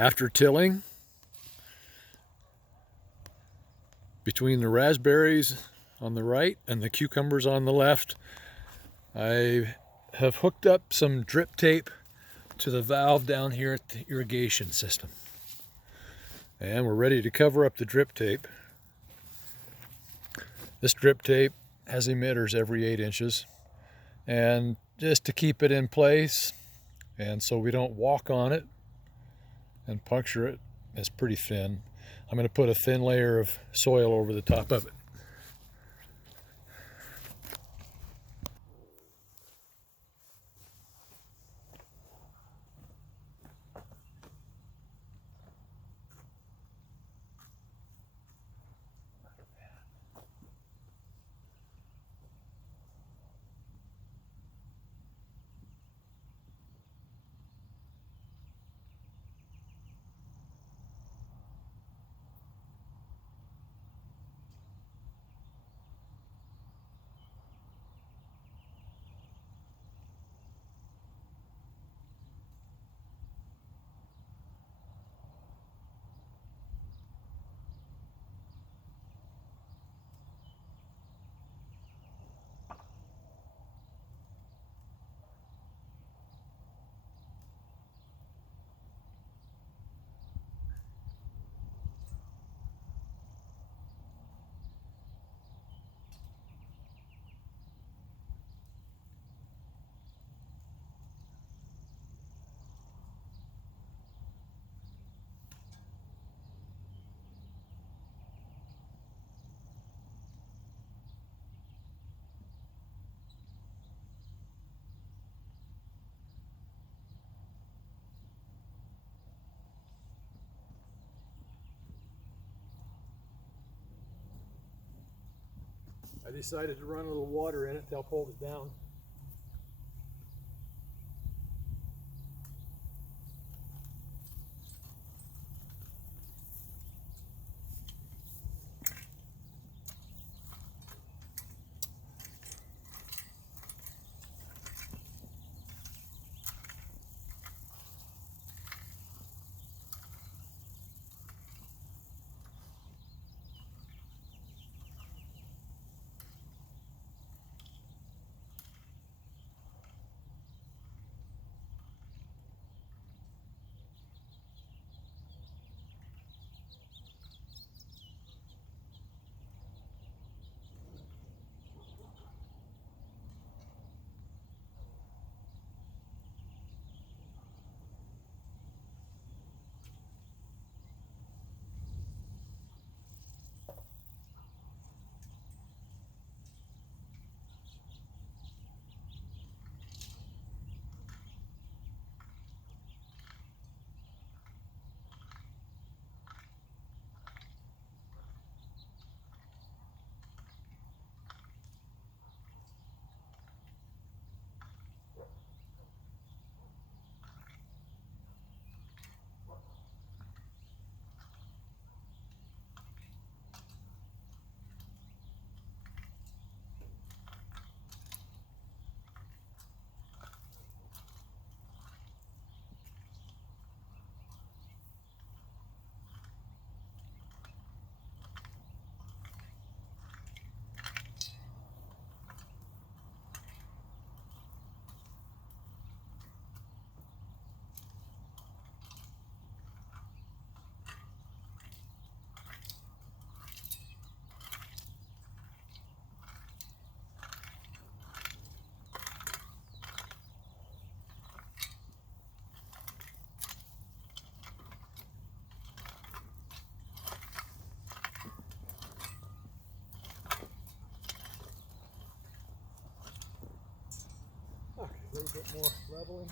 After tilling, between the raspberries on the right and the cucumbers on the left, I have hooked up some drip tape to the valve down here at the irrigation system. And we're ready to cover up the drip tape. This drip tape has emitters every 8 inches. And just to keep it in place, and so we don't walk on it and puncture it, it's pretty thin. I'm going to put a thin layer of soil over the top of it. I decided to run a little water in it to help hold it down. Okay, a little bit more leveling.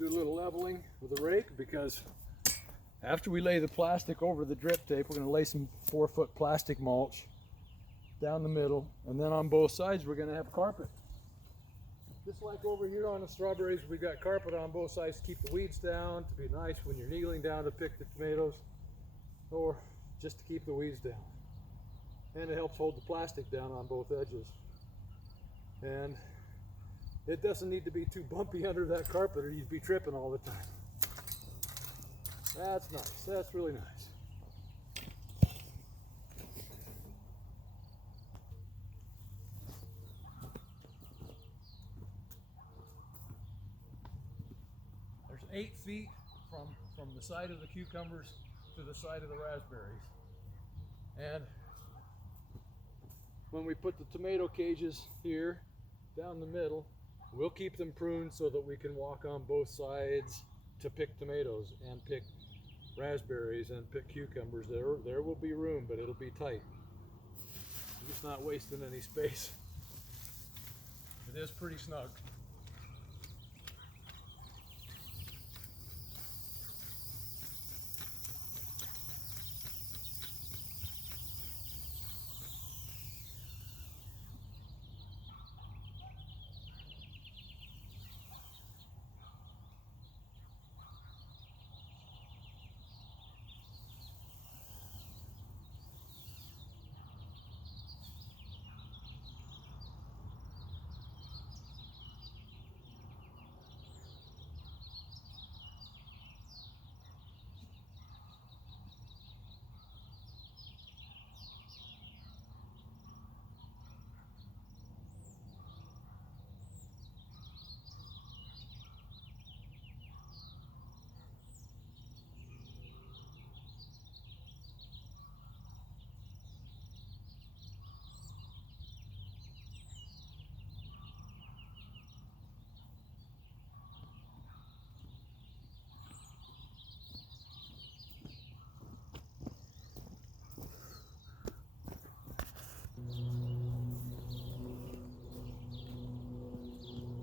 do a little leveling with a rake, because after we lay the plastic over the drip tape, we're going to lay some 4-foot plastic mulch down the middle, and then on both sides we're going to have carpet. Just like over here on the strawberries, we've got carpet on both sides to keep the weeds down, to be nice when you're kneeling down to pick the tomatoes, or just to keep the weeds down. And it helps hold the plastic down on both edges. And it doesn't need to be too bumpy under that carpet, or you'd be tripping all the time. That's nice. That's really nice. There's 8 feet from the side of the cucumbers to the side of the raspberries. And when we put the tomato cages here down the middle, we'll keep them pruned so that we can walk on both sides to pick tomatoes and pick raspberries and pick cucumbers. There will be room, but it'll be tight. I'm just not wasting any space. It is pretty snug.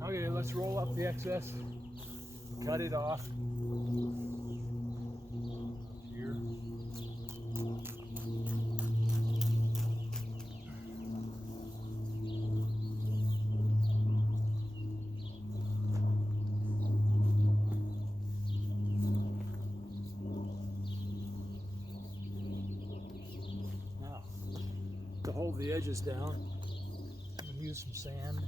Okay, let's roll up the excess, cut it off here. Now, to hold the edges down, I'm going to use some sand.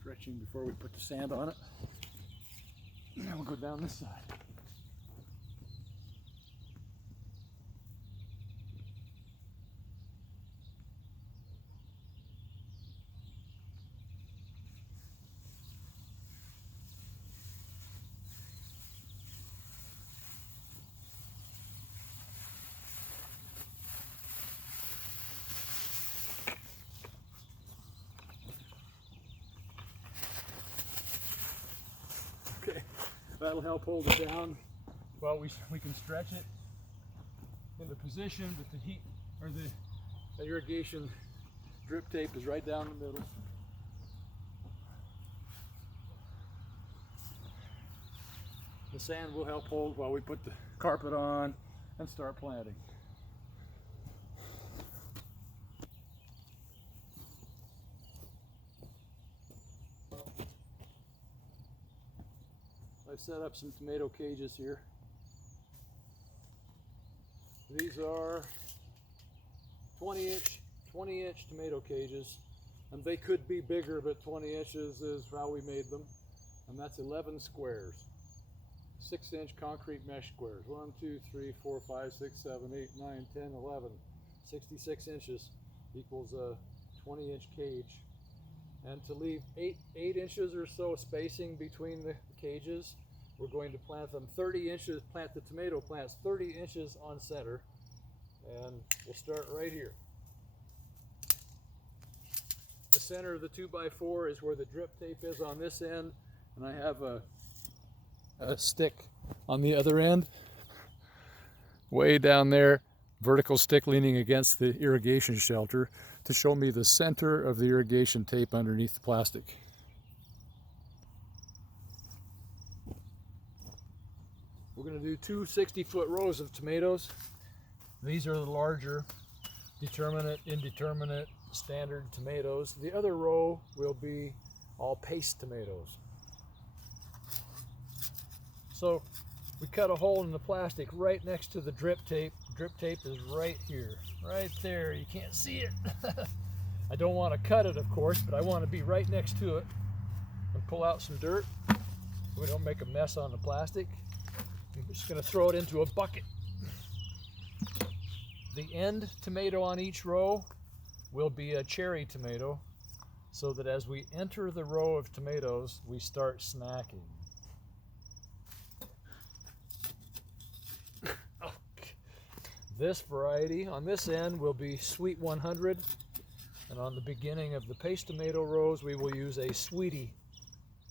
Stretching before we put the sand on it. Now we'll go down this side. Okay, that'll help hold it down while we can stretch it into position, but the heat or the irrigation drip tape is right down the middle. The sand will help hold while we put the carpet on and start planting. I've set up some tomato cages here. These are 20-inch tomato cages, and they could be bigger, but 20 inches is how we made them, and that's 11 squares. 6-inch concrete mesh squares. 1, 2, 3, 4, 5, 6, 7, 8, 9, 10, 11. 66 inches equals a 20-inch cage. And to leave 8 inches or so spacing between the cages, we're going to plant them 30 inches, plant the tomato plants 30 inches on center. And we'll start right here. The center of the 2x4 is where the drip tape is on this end, and I have a stick on the other end, way down there, vertical stick leaning against the irrigation shelter to show me the center of the irrigation tape underneath the plastic. We're going to do two 60-foot rows of tomatoes. These are the larger determinate, indeterminate, standard tomatoes. The other row will be all paste tomatoes. So we cut a hole in the plastic right next to the drip tape. Drip tape is right here, right there. You can't see it. I don't want to cut it, of course, but I want to be right next to it and pull out some dirt so we don't make a mess on the plastic. I'm just going to throw it into a bucket. The end tomato on each row will be a cherry tomato, so that as we enter the row of tomatoes, we start snacking. This variety on this end will be Sweet 100, and on the beginning of the paste tomato rows we will use a Sweetie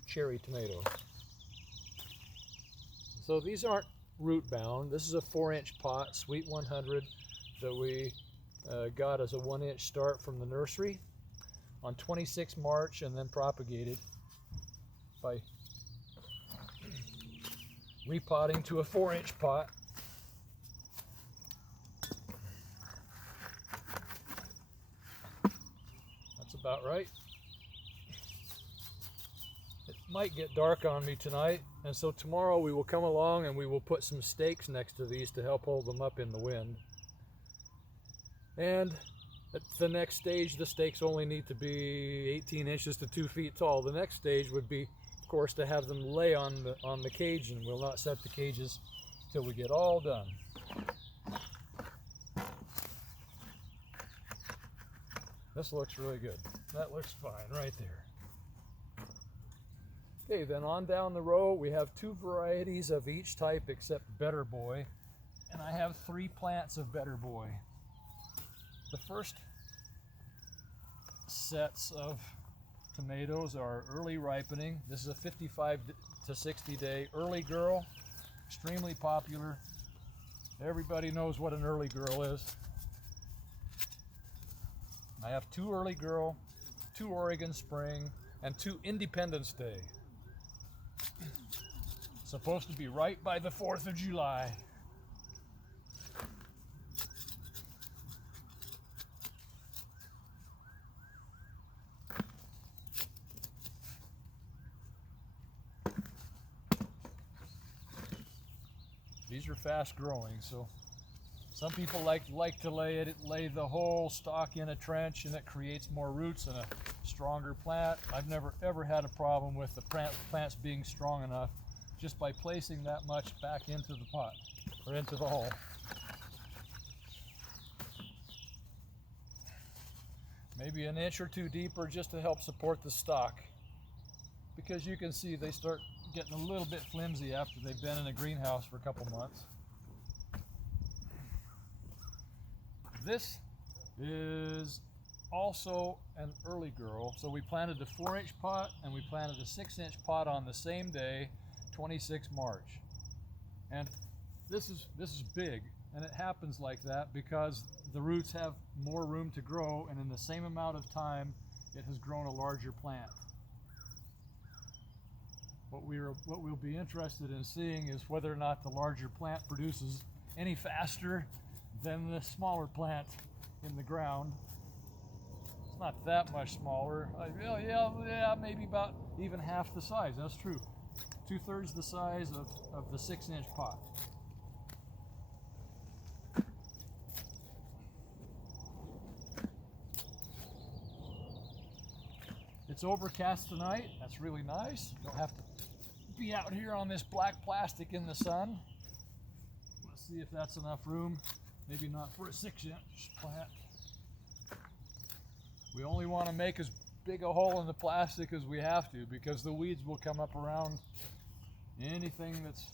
cherry tomato. So these aren't root bound. This is a 4-inch pot, Sweet 100, that we got as a 1-inch start from the nursery on 26 March and then propagated by repotting to a 4-inch pot. About right. It might get dark on me tonight, and so tomorrow we will come along and we will put some stakes next to these to help hold them up in the wind. And at the next stage, the stakes only need to be 18 inches to 2 feet tall. The next stage would be, of course, to have them lay on the cage, and we'll not set the cages till we get all done. This looks really good. That looks fine right there. Okay, then on down the row we have 2 varieties of each type except Better Boy, and I have 3 plants of Better Boy. The first sets of tomatoes are early ripening. This is a 55 to 60 day early girl, extremely popular. Everybody knows what an early girl is. I have 2 early girl, 2 Oregon Spring, and 2 Independence Day. Supposed to be right by the 4th of July. These are fast growing, so some people like to lay the whole stalk in a trench, and it creates more roots and a stronger plant. I've never ever had a problem with the plants being strong enough just by placing that much back into the pot or into the hole. Maybe an inch or two deeper just to help support the stalk, because you can see they start getting a little bit flimsy after they've been in a greenhouse for a couple months. This is also an early girl. So we planted a 4-inch pot and we planted a 6-inch pot on the same day, 26 March. And this is big, and it happens like that because the roots have more room to grow, and in the same amount of time it has grown a larger plant. What we'll be interested in seeing is whether or not the larger plant produces any faster than the smaller plant in the ground. It's not that much smaller. Yeah, maybe about even half the size. That's true. 2/3 the size of the 6-inch pot. It's overcast tonight. That's really nice. Don't have to be out here on this black plastic in the sun. Let's see if that's enough room. Maybe not for a 6-inch plant. We only want to make as big a hole in the plastic as we have to, because the weeds will come up around anything that's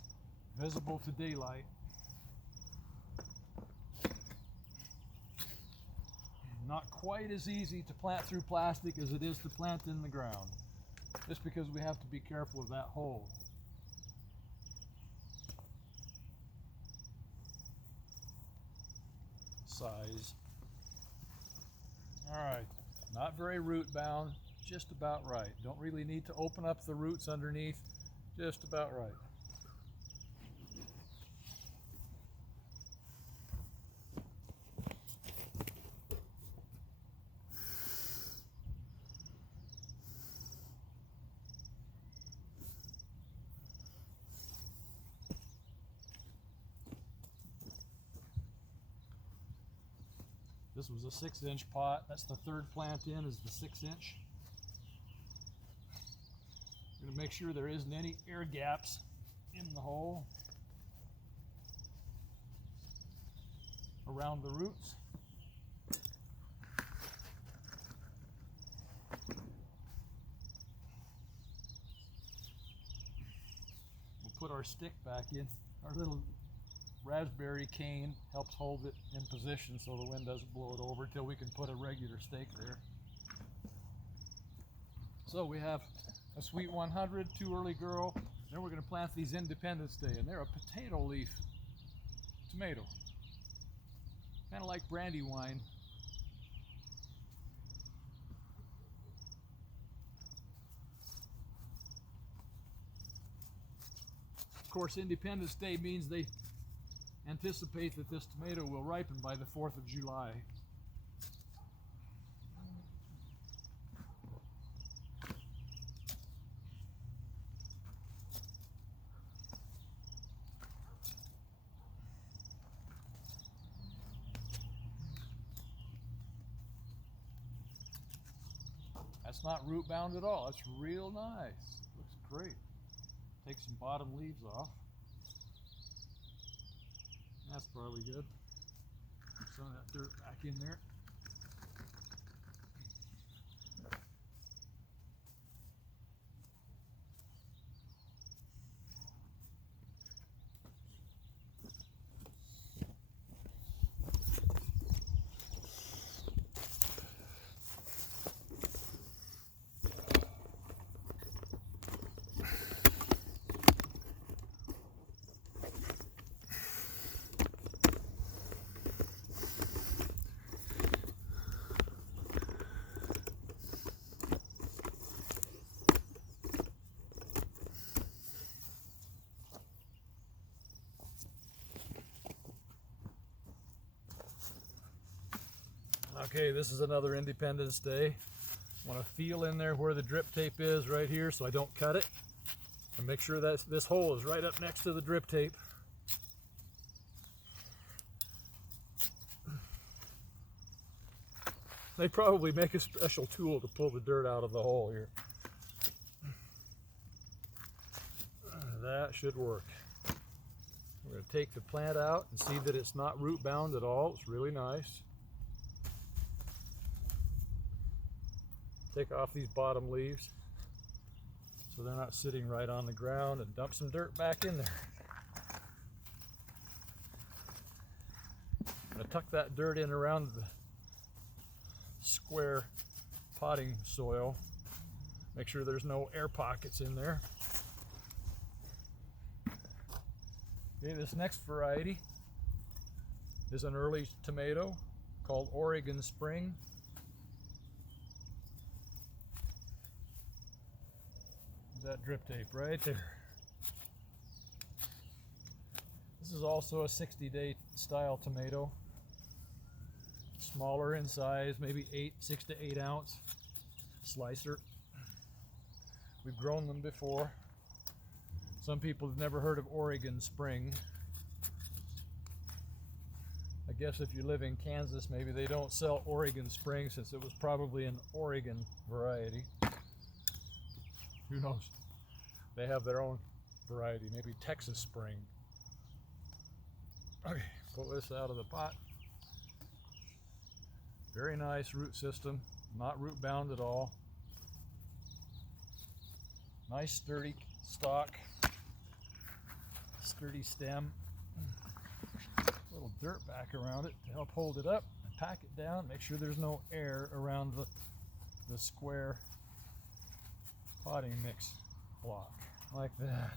visible to daylight. Not quite as easy to plant through plastic as it is to plant in the ground, just because we have to be careful of that hole. Size. All right, not very root bound, just about right. Don't really need to open up the roots underneath, just about right. This was a 6-inch pot. That's the third plant in, is the 6-inch. I'm going to make sure there isn't any air gaps in the hole around the roots. We'll put our stick back in. Our little raspberry cane helps hold it in position so the wind doesn't blow it over until we can put a regular stake there. So we have a Sweet 100, Too Early Girl. Then we're going to plant these Independence Day, and they're a potato leaf tomato, kind of like Brandywine. Of course, Independence Day means they anticipate that this tomato will ripen by the 4th of July. That's not root bound at all. That's real nice. It looks great. Take some bottom leaves off. That's probably good. Put some of that dirt back in there. Okay, this is another Independence Day. I want to feel in there where the drip tape is right here so I don't cut it. And make sure that this hole is right up next to the drip tape. They probably make a special tool to pull the dirt out of the hole here. That should work. We're going to take the plant out and see that it's not root bound at all. It's really nice. Take off these bottom leaves so they're not sitting right on the ground, and dump some dirt back in there. I'm going to tuck that dirt in around the square potting soil. Make sure there's no air pockets in there. Okay, this next variety is an early tomato called Oregon Spring. That drip tape right there. This is also a 60-day style tomato. Smaller in size, maybe 6 to 8 ounce slicer. We've grown them before. Some people have never heard of Oregon Spring. I guess if you live in Kansas, maybe they don't sell Oregon Spring, since it was probably an Oregon variety. Who knows? They have their own variety, maybe Texas Spring. Okay, pull this out of the pot. Very nice root system, not root bound at all. Nice sturdy stalk, sturdy stem. A little dirt back around it to help hold it up. Pack it down, make sure there's no air around the square potting mix block, like that.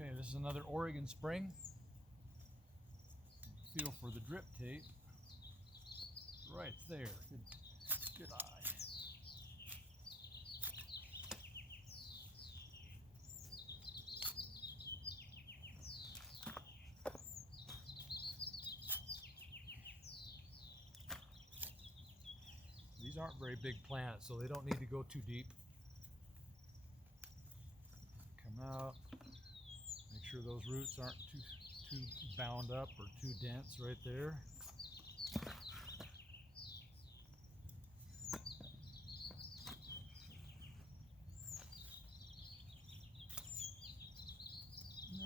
Okay, this is another Oregon Spring. Feel for the drip tape. Right there. Good eye. These aren't very big plants, so they don't need to go too deep. Come out. Make sure those roots aren't too bound up or too dense right there.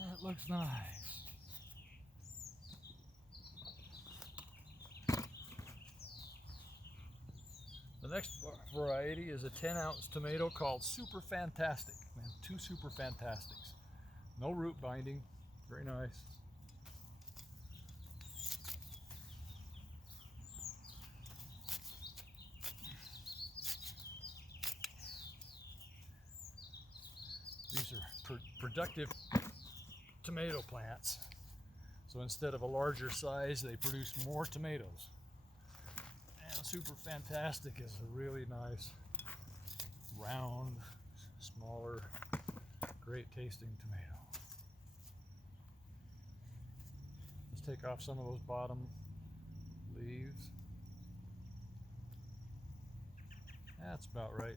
That looks nice. The next variety is a 10-ounce tomato called Super Fantastic. We have 2 Super Fantastics. No root binding, very nice. These are productive tomato plants. So instead of a larger size, they produce more tomatoes. And Super Fantastic is a really nice, round, smaller, great tasting tomato. take off some of those bottom leaves. That's about right.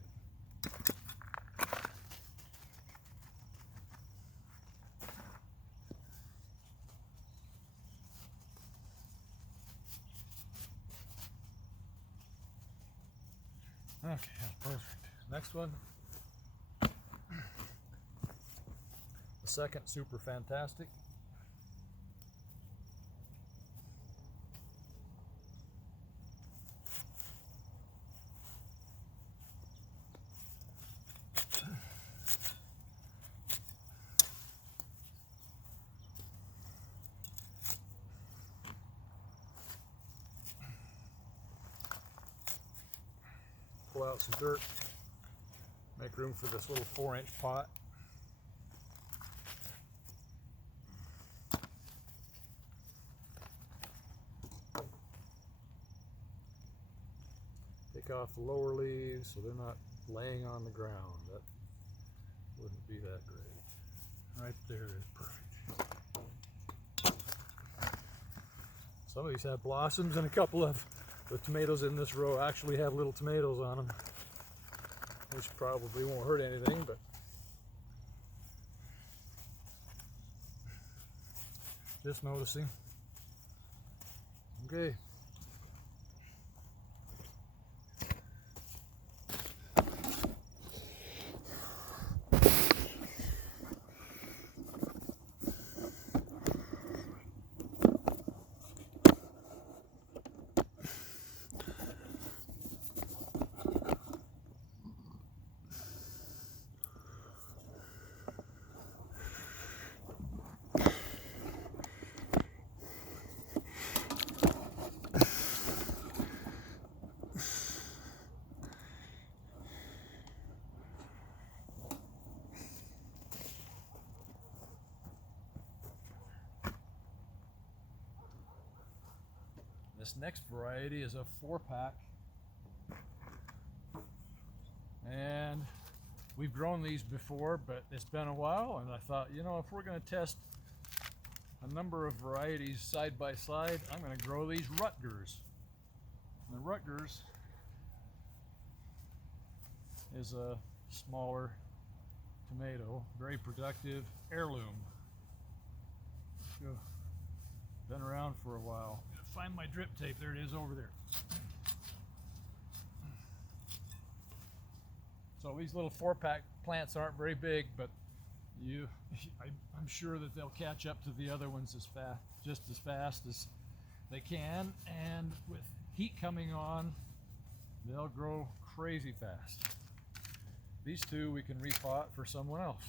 Okay, that's perfect. Next one. The second super fantastic. Pull out some dirt, make room for this little 4-inch pot. Take off the lower leaves so they're not laying on the ground. That wouldn't be that great. Right there is perfect. Some of these have blossoms, and a couple of the tomatoes in this row actually have little tomatoes on them, which probably won't hurt anything, but just noticing. Okay. This next variety is a 4-pack, and we've grown these before, but it's been a while, and I thought, you know, if we're going to test a number of varieties side by side, I'm going to grow these Rutgers. And the Rutgers is a smaller tomato, very productive heirloom. Been around for a while. Find my drip tape. There it is over there. So these little 4-pack plants aren't very big, but I'm sure that they'll catch up to the other ones just as fast as they can. And with heat coming on, they'll grow crazy fast. These two we can repot for someone else.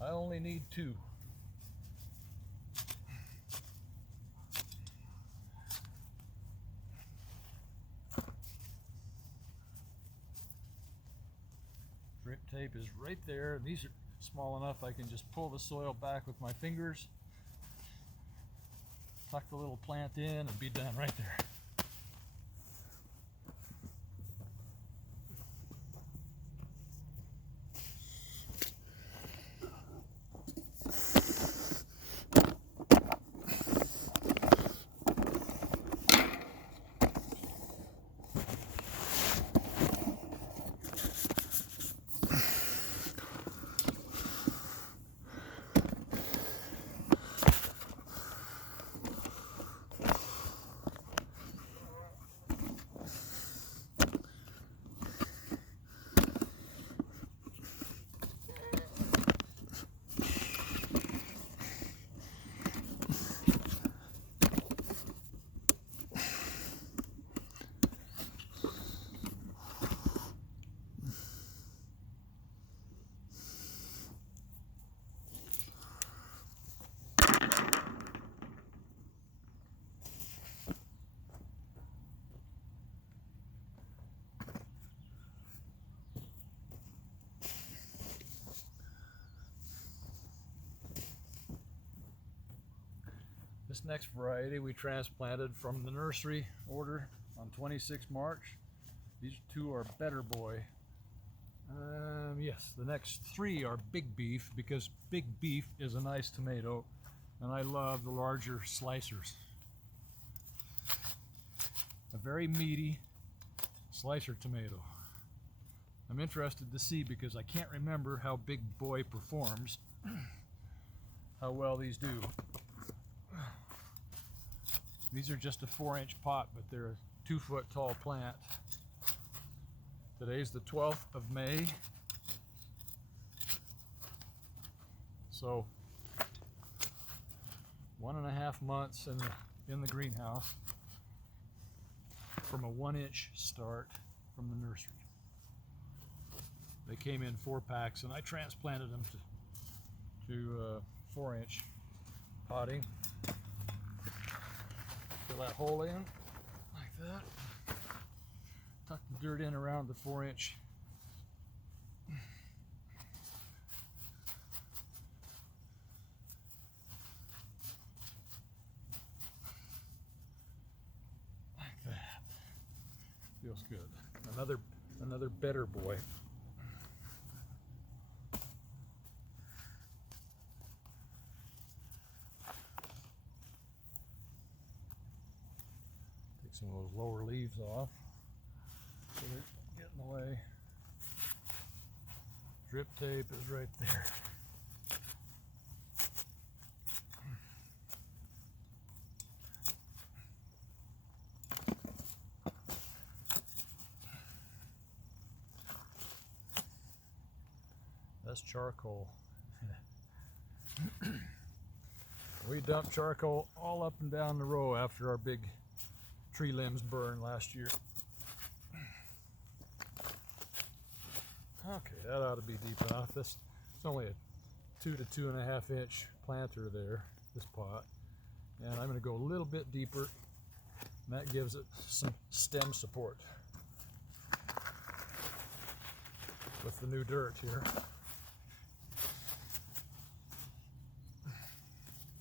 I only need 2. Drip tape is right there. These are small enough I can just pull the soil back with my fingers, tuck the little plant in, and be done right there. This next variety we transplanted from the nursery order on 26 March. These 2 are Better Boy. Yes, the next 3 are Big Beef, because Big Beef is a nice tomato and I love the larger slicers. A very meaty slicer tomato. I'm interested to see, because I can't remember how Big Boy performs, how well these do. These are just a 4-inch pot, but they're a 2-foot tall plant. Today's the 12th of May. So 1.5 months in the greenhouse from a 1-inch start from the nursery. They came in 4 packs, and I transplanted them to 4-inch potting. Fill that hole in like that. Tuck the dirt in around the 4-inch. Like that. Feels good. Another better boy. Take some of those lower leaves off so they're getting away. Drip tape is right there. That's charcoal. We dumped charcoal all up and down the row after our big tree limbs burned last year. Okay, that ought to be deep enough. It's only a 2 to 2.5 inch planter there, this pot. And I'm going to go a little bit deeper, and that gives it some stem support with the new dirt here.